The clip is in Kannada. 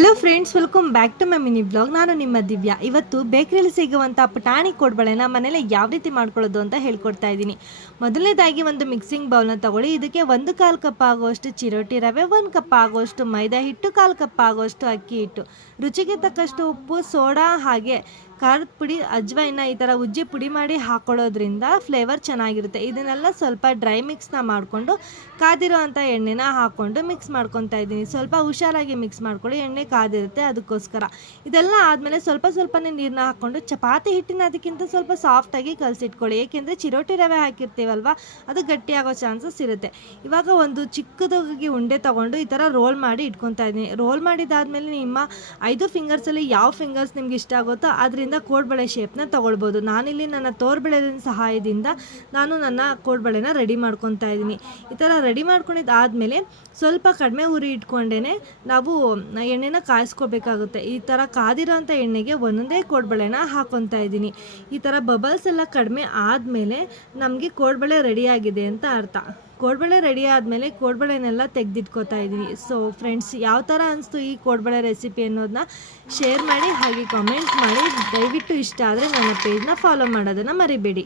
Hello friends, welcome back to my mini blog. ನಾನು ನಿಮ್ಮ ದಿವ್ಯಾ. ಇವತ್ತು ಬೇಕರಿಯಲ್ಲಿ ಸಿಗುವಂಥ ಪುಟಾಣಿ ಕೋಡ್ಬಳೆನ ಮನೇಲಿ ಯಾವ ರೀತಿ ಮಾಡ್ಕೊಳ್ಳೋದು ಅಂತ ಹೇಳ್ಕೊಡ್ತಾ ಇದ್ದೀನಿ. ಮೊದಲನೇದಾಗಿ ಒಂದು ಮಿಕ್ಸಿಂಗ್ ಬೌಲ್ನ ತಗೊಳ್ಳಿ. ಇದಕ್ಕೆ 1/4 ಕಪ್ ಆಗುವಷ್ಟು ಚಿರೋಟಿ ರವೆ, 1 ಕಪ್ ಆಗುವಷ್ಟು ಮೈದಾ ಹಿಟ್ಟು, 1/4 ಕಪ್ ಆಗುವಷ್ಟು ಅಕ್ಕಿ ಹಿಟ್ಟು, ರುಚಿಗೆ ತಕ್ಕಷ್ಟು ಉಪ್ಪು, ಸೋಡಾ ಹಾಗೆ ಖಾರದ ಪುಡಿ, ಅಜ್ವೈನ ಈ ಥರ ಉಜ್ಜಿ ಪುಡಿ ಮಾಡಿ ಹಾಕೊಳ್ಳೋದ್ರಿಂದ ಫ್ಲೇವರ್ ಚೆನ್ನಾಗಿರುತ್ತೆ. ಇದನ್ನೆಲ್ಲ ಸ್ವಲ್ಪ ಡ್ರೈ ಮಿಕ್ಸ್ನ ಮಾಡಿಕೊಂಡು ಕಾದಿರೋ ಅಂಥ ಎಣ್ಣೆನ ಹಾಕ್ಕೊಂಡು ಮಿಕ್ಸ್ ಮಾಡ್ಕೊತಾ ಇದ್ದೀನಿ. ಸ್ವಲ್ಪ ಹುಷಾರಾಗಿ ಮಿಕ್ಸ್ ಮಾಡ್ಕೊಳ್ಳಿ, ಎಣ್ಣೆ ಕಾದಿರುತ್ತೆ ಅದಕ್ಕೋಸ್ಕರ. ಇದೆಲ್ಲ ಆದಮೇಲೆ ಸ್ವಲ್ಪನೇ ನೀರನ್ನ ಹಾಕ್ಕೊಂಡು ಚಪಾತಿ ಹಿಟ್ಟಿನ ಅದಕ್ಕಿಂತ ಸ್ವಲ್ಪ ಸಾಫ್ಟಾಗಿ ಕಲಸಿಟ್ಕೊಳ್ಳಿ. ಏಕೆಂದರೆ ಚಿರೋಟಿ ರವೆ ಹಾಕಿರ್ತೀವಲ್ವ, ಅದು ಗಟ್ಟಿಯಾಗೋ ಚಾನ್ಸಸ್ ಇರುತ್ತೆ. ಇವಾಗ ಒಂದು ಚಿಕ್ಕದಾಗಿ ಉಂಡೆ ತೊಗೊಂಡು ಈ ಥರ ರೋಲ್ ಮಾಡಿ ಇಟ್ಕೊತಾ ಇದ್ದೀನಿ. ರೋಲ್ ಮಾಡಿದಾದಮೇಲೆ ನಿಮ್ಮ 5 ಫಿಂಗರ್ಸಲ್ಲಿ ಯಾವ ಫಿಂಗರ್ಸ್ ನಿಮ್ಗೆ ಇಷ್ಟ ಆಗುತ್ತೋ ಅದರಿಂದ ಕೋಡ್ಬಳೆ ಶೇಪ್ನ ತೊಗೊಳ್ಬೋದು. ನಾನಿಲ್ಲಿ ನನ್ನ ತೋರ್ಬಳೆದ ಸಹಾಯದಿಂದ ನಾನು ನನ್ನ ಕೋಡ್ಬಳೆನ ರೆಡಿ ಮಾಡ್ಕೊತಾ ಇದ್ದೀನಿ. ಈ ಥರ ರೆಡಿ ಮಾಡ್ಕೊಂಡಿದ್ದಾದಮೇಲೆ ಸ್ವಲ್ಪ ಕಡಿಮೆ ಉರಿ ಇಟ್ಕೊಂಡೇ ನಾವು ಎಣ್ಣೆನ ಕಾಯಿಸ್ಕೋಬೇಕಾಗುತ್ತೆ. ಈ ಥರ ಕಾದಿರೋಂಥ ಎಣ್ಣೆಗೆ ಒಂದೊಂದೇ ಕೋಡ್ಬಳೆನ ಹಾಕ್ಕೊತಾ ಇದ್ದೀನಿ. ಈ ಥರ ಬಬಲ್ಸ್ ಎಲ್ಲ ಕಡಿಮೆ ಆದಮೇಲೆ ನಮಗೆ ಕೋಡ್ಬಳೆ ರೆಡಿಯಾಗಿದೆ ಅಂತ ಅರ್ಥ. ಕೋಡ್ಬಳೆ ರೆಡಿ ಆದಮೇಲೆ ಕೋಡ್ಬಳೆನೆಲ್ಲ ತೆಗೆದಿಟ್ಕೋತಾ ಇದ್ದೀನಿ. ಸೊ ಫ್ರೆಂಡ್ಸ್, ಯಾವ ಥರ ಅನಿಸ್ತು ಈ ಕೋಡ್ಬಳೆ ರೆಸಿಪಿ ಅನ್ನೋದನ್ನ ಶೇರ್ ಮಾಡಿ, ಹಾಗೆ ಕಾಮೆಂಟ್ ಮಾಡಿ. ದಯವಿಟ್ಟು ಇಷ್ಟ ಆದರೆ ನನ್ನ ಪೇಜ್ನ ಫಾಲೋ ಮಾಡೋದನ್ನು ಮರಿಬೇಡಿ.